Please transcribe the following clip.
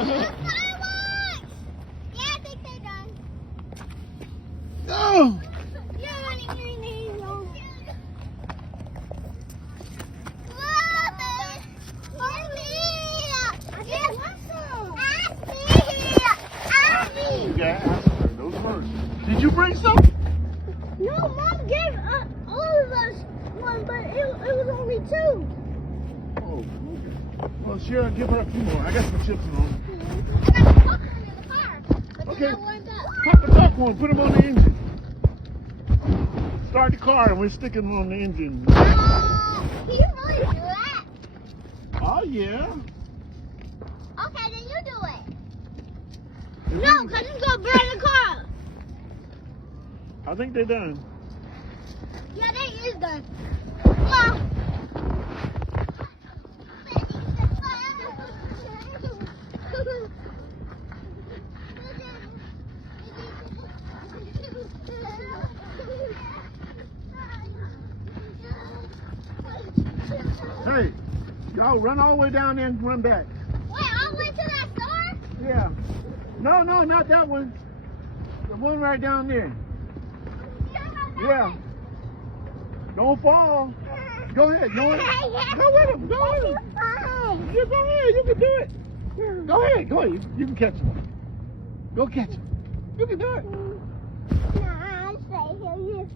Yeah, I think they're done. No! Yeah, those first. Did you bring some? No, Mom gave all of us one, but it was only two. Oh, okay. Well, sure, give her a few more. I got some chips on. I got the popcorn in the car, but Okay. they're not warmed up. Pop the popcorn, put them on the engine. Start the car and we're sticking them on the engine. Can you really do that? Oh, yeah. Okay, then you do it. No, because it's going to burn the car. I think they're done. Yeah, they is done. Mom. Hey, y'all run all the way down there and run back. Wait, all the way to that store? Yeah. No, not that one. The one right down there. Yeah. Don't fall. Go ahead. Go ahead. Go with him. Go with him. Yeah, go ahead. You can do it. Go ahead. Go ahead. You can catch him. Go catch him. You can do it. No, I'll stay here.